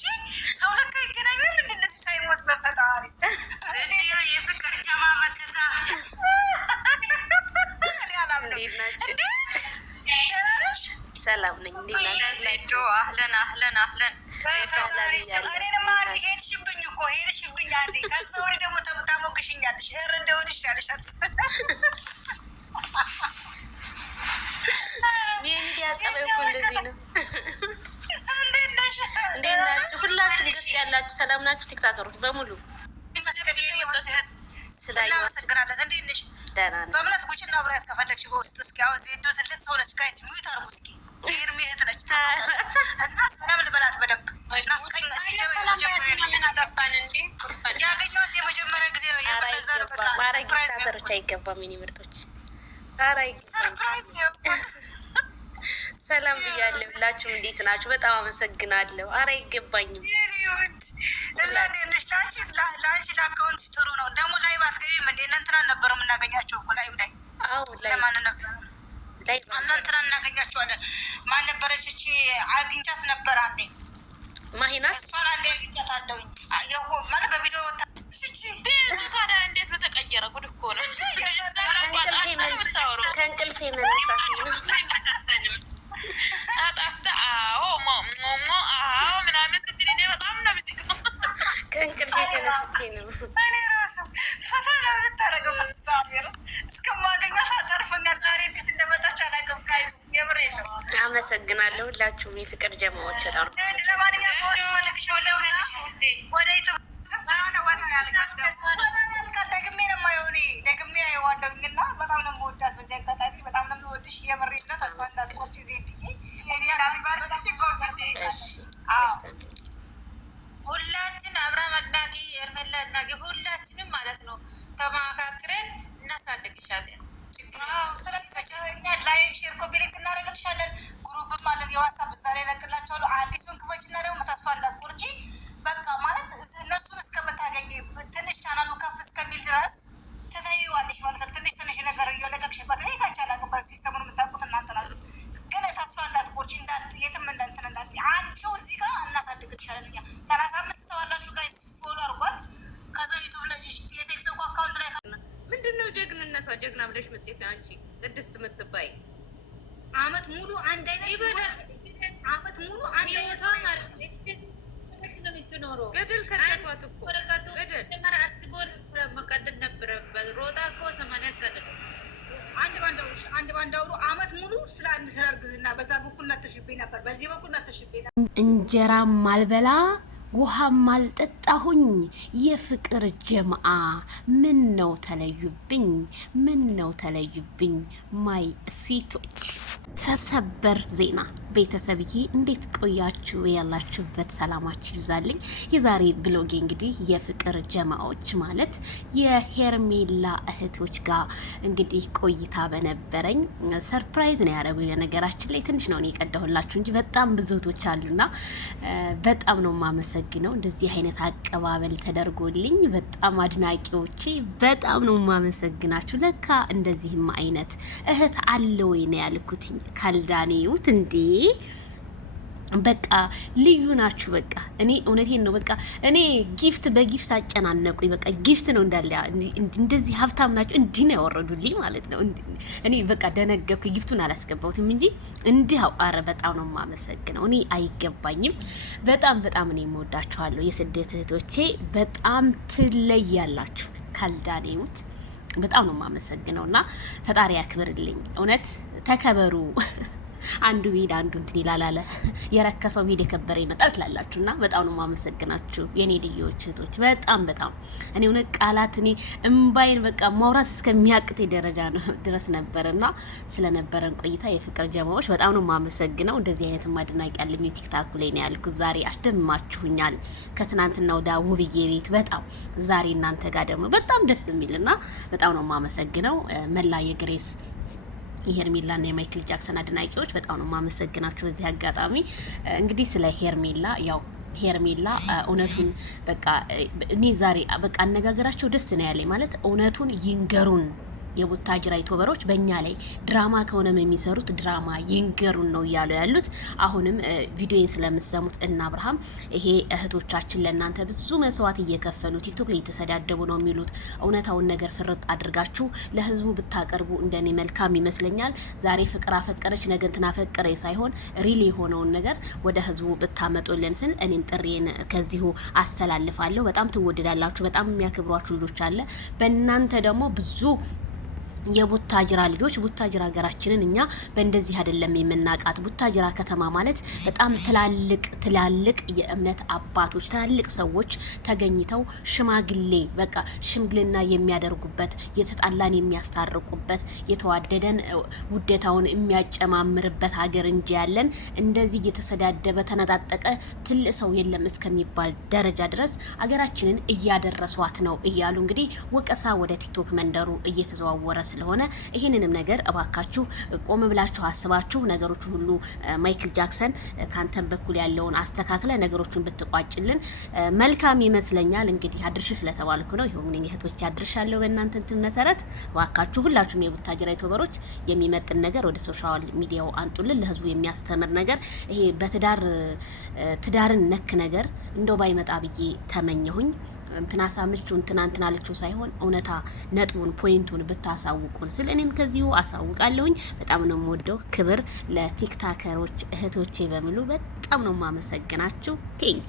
አንቺ ሰው ለካ ይገናኛል እንደዚህ ሳይሞት በፈጣሪ የፍቅር ጀማ መከታ ሰላም ነኝ። አህለን አህለን አህለን እኔንማ ሄድሽብኝ እኮ ሄድሽብኝ። አንዴ ከዛ ወዲህ ደግሞ ታሞግሽኛለሽ። ር እንደሆን ይሻልሻል። የሚዲያ ጸባይ እኮ እንደዚህ ነው። እንዴት ናችሁ? ሁላችሁም ገስት ያላችሁ ሰላም ናችሁ? ቲክታከሮች በሙሉ እናመሰግናለን። እንዴት ነሽ? ደህና ነኝ። በእምነት ጉጭና ብረት ከፈለግሽ በውስጥ እስኪ አሁን ዜዶ ትልቅ ሰው ነች። ጋይስ ሚዩት አርጉ እስኪ። ይሄርሚ እህት ነች እና ሰላም ልበላት በደንብ ናፍቀኝ። ያገኘኋት የመጀመሪያ ጊዜ ነው። ማረግ ቲክታከሮች አይገባም። የኔ ምርጦች ሰርፕራይዝ ሰላም ብያለሁ። ሁላችሁም እንዴት ናችሁ? በጣም አመሰግናለሁ። አረ አይገባኝም። ለአንቺ ለአካውንት ጥሩ ነው። ደግሞ ላይቭ አትገቢም እንዴ? እነ እንትናን ነበር የምናገኛቸው እኮ ላይቭ ላይ። ለማን ነበር እነ እንትናን እናገኛቸዋለን። ማን ነበረች እቺ? አግኝቻት ነበር አንዴ ማሂናት። እሷን አንዴ አግኝቻት አለውኝ ማለት በቪዲዮ ታዲያ እንዴት በተቀየረ ጉድ እኮ ነው። ከእንቅልፌ መነሳት ነው። አጣፍታ ምናምን ስትል እኔ በጣም ነው ምስቀው። ከእንቅልፌ ተነስቼ ነው እኔ ራሱ ፈታ ነው የምታደርገው። እግዚአብሔር እስከማገኛት አጠርፈኛል። ዛሬ እንዴት እንደመጣች አላውቅም። ጋይስ የምሬ ነው። አመሰግናለሁ ሁላችሁም የፍቅር ጀማዎች በጣም ለማንኛውም ወደ ዩቱብ ደግሜ ነው የማየው። ደግሜ አየዋለሁኝና በጣም ነው የምወዳት። በዚህ አጋጣሚ በጣም ነው የምወድሽ። የምሬና ተስፋ እንዳትቆርጪ ዜድዬ። ሁላችን አብርሃም አድናቂ፣ ኤርሜላ አድናቂ ሁላችንም ማለት ነው ተማካክረን እናሳድግሻለን። ላይ ሼር ኮፒ ሊንክ እናደርግልሻለን። ግሩፕም አለን የዋትስአፕ እዛ ላይ እለቅላቸዋለሁ። አዲሱን ክፈችና ደግሞ ተስፋ እንዳትቆርጪ። በቃ ማለት እነሱን እስከምታገኝ ትንሽ ቻናሉ ከፍ እስከሚል ድረስ ትተይዋለሽ ማለት ነው። ትንሽ ትንሽ ነገር እየለቀቅሽበት ላይ ካንቺ አላገባል። ሲስተሙን የምታውቁት እናንተ ናችሁ። ግን ተስፋ እንዳትቆርጪ የትም እንትን እንዳት አንቺው እዚህ ጋር እናሳድግልሻለን። እኛ 35 ሰው አላችሁ ጋይስ፣ ፎሎ አርጓት። ከዛ ዩቱብ ላይ የቲክቶክ አካውንት ላይ ምንድነው ጀግንነቷ? ጀግና ብለሽ ምጽፍ አንቺ ቅድስት የምትባይ አመት ሙሉ አንድ አይነት አመት ሙሉ አንድ አይነት ማለት ነው የምትኖረው። ገደል ከተቷት እኮ ገደል አስቦ መቀደል ነበረ። ሮጣ እኮ 80 ቀደል አንድ ባንዳውሩ አመት ሙሉ ስለ አንድ ስለ እርግዝና በዛ በኩል መተሽብኝ ነበር፣ በዚህ በኩል መተሽብኝ ነበር። እንጀራም ማልበላ ውሃም አልጠጣሁኝ የፍቅር ጀማአ ምን ነው ተለዩብኝ፣ ምን ነው ተለዩብኝ ማይ ሴቶች። ሰበር ዜና ቤተሰብዬ እንዴት ቆያችሁ? ያላችሁበት ሰላማችሁ ይብዛልኝ። የዛሬ ብሎጌ እንግዲህ የፍቅር ጀማዎች ማለት የሄርሜላ እህቶች ጋር እንግዲህ ቆይታ በነበረኝ ሰርፕራይዝ ነው ያደረጉ። የነገራችን ላይ ትንሽ ነው የቀዳሁላችሁ እንጂ በጣም ብዙ እህቶች አሉና በጣም ነው ማመሰግነው። እንደዚህ አይነት አቀባበል ተደርጎልኝ በጣም አድናቂዎቼ በጣም ነው ማመሰግናችሁ። ለካ እንደዚህም አይነት እህት አለ ወይ ነው ያልኩት። ካልዳኔውት እንዴ በቃ ልዩ ናችሁ። በቃ እኔ እውነቴን ነው። በቃ እኔ ጊፍት በጊፍት አጨናነቁኝ። በቃ ጊፍት ነው እንዳለ እንደዚህ ሀብታም ናችሁ እንዲህ ነው ያወረዱልኝ ማለት ነው። እኔ በቃ ደነገርኩ። ጊፍቱን አላስገባሁትም እንጂ እንዲህ አረ በጣም ነው የማመሰግነው። እኔ አይገባኝም። በጣም በጣም እኔ የምወዳችኋለሁ የስደት እህቶቼ። በጣም ትለያላችሁ። ካልዳኔውት በጣም ነው የማመሰግነውና ፈጣሪ ያክብርልኝ። እውነት ተከበሩ። አንዱ ቢድ አንዱ እንትን ይላላለ የረከሰው ቢድ የከበረ ይመጣል ትላላችሁና በጣም ነው ማመሰግናችሁ የኔ ልጆች እህቶች። በጣም በጣም እኔ ሆነ ቃላት እኔ እምባይን በቃ ማውራት እስከሚያቅት ደረጃ ነው ድረስ ነበርና ስለነበረን ቆይታ የፍቅር ጀማዎች በጣም ነው ማመሰግነው። እንደዚህ አይነት ማድናቂ ያለኝ ቲክታክ ላይ ነው ያልኩት። ዛሬ አስደማችሁኛል ከትናንትናው ዳ ውብዬ ቤት በጣም ዛሬ እናንተ ጋር ደግሞ በጣም ደስ የሚልና በጣም ነው ማመሰግነው መላ የግሬስ የሄርሜላና የማይክል ጃክሰን አድናቂዎች በጣም ነው ማመሰግናችሁ። በዚህ አጋጣሚ እንግዲህ ስለ ሄርሜላ ያው ሄርሜላ እውነቱን በቃ እኔ ዛሬ በቃ አነጋገራቸው ደስ ነው ያለኝ። ማለት እውነቱን ይንገሩን የቡታጅራ ዩቲዩበሮች በእኛ ላይ ድራማ ከሆነም የሚሰሩት ድራማ ይንገሩን ነው እያሉ ያሉት። አሁንም ቪዲዮን ስለምትሰሙት እና አብርሃም ይሄ እህቶቻችን ለእናንተ ብዙ መስዋዕት እየከፈሉ ቲክቶክ ላይ የተሰዳደቡ ነው የሚሉት። እውነታውን ነገር ፍርጥ አድርጋችሁ ለህዝቡ ብታቀርቡ እንደኔ መልካም ይመስለኛል። ዛሬ ፍቅር አፈቀረች ነገ እንትና ፈቀረ ሳይሆን ሪል የሆነውን ነገር ወደ ህዝቡ ብታመጡልን ስል እኔም ጥሪዬን ከዚሁ አስተላልፋለሁ። በጣም ትወደዳላችሁ፣ በጣም የሚያከብሯችሁ ልጆች አለ። በእናንተ ደግሞ ብዙ የቡታጅራ ልጆች ቡታጅራ ሀገራችንን እኛ በእንደዚህ አይደለም የምናቃት። ቡታጅራ ከተማ ማለት በጣም ትላልቅ የእምነት አባቶች ትላልቅ ሰዎች ተገኝተው ሽማግሌ በቃ ሽምግልና የሚያደርጉበት፣ የተጣላን የሚያስታርቁበት፣ የተዋደደን ውደታውን የሚያጨማምርበት ሀገር እንጂ ያለን እንደዚህ እየተሰዳደበ ተነጣጠቀ ትልቅ ሰው የለም እስከሚባል ደረጃ ድረስ ሀገራችንን እያደረሷት ነው እያሉ እንግዲህ ወቀሳ ወደ ቲክቶክ መንደሩ እየተዘዋወረ ስለሆነ ይሄንንም ነገር እባካችሁ ቆም ብላችሁ አስባችሁ ነገሮችን ሁሉ ማይክል ጃክሰን ካንተን በኩል ያለውን አስተካክለ ነገሮችን ብትቋጭልን መልካም ይመስለኛል። እንግዲህ አድርሽ ስለተባልኩ ነው። ይሁን ምን እህቶች አድርሻለሁ በእናንተ እንትን መሰረት እባካችሁ ሁላችሁም የቡታጅራ ዩቲዩበሮች የሚመጥን ነገር ወደ ሶሻል ሚዲያው አንጡልን፣ ለህዝቡ የሚያስተምር ነገር። ይሄ ትዳርን ነክ ነገር እንደው ባይመጣ ብዬ ተመኘሁኝ። እንትና ሳምቹ እንትና አለችው ሳይሆን እውነታ ነጥቡን ፖይንቱን ብታሳውቁን ስል እኔም ከዚሁ አሳውቃለሁኝ። በጣም ነው የምወደው። ክብር ለቲክታከሮች እህቶቼ በሙሉ በጣም ነው የማመሰግናችሁ። ቴንክ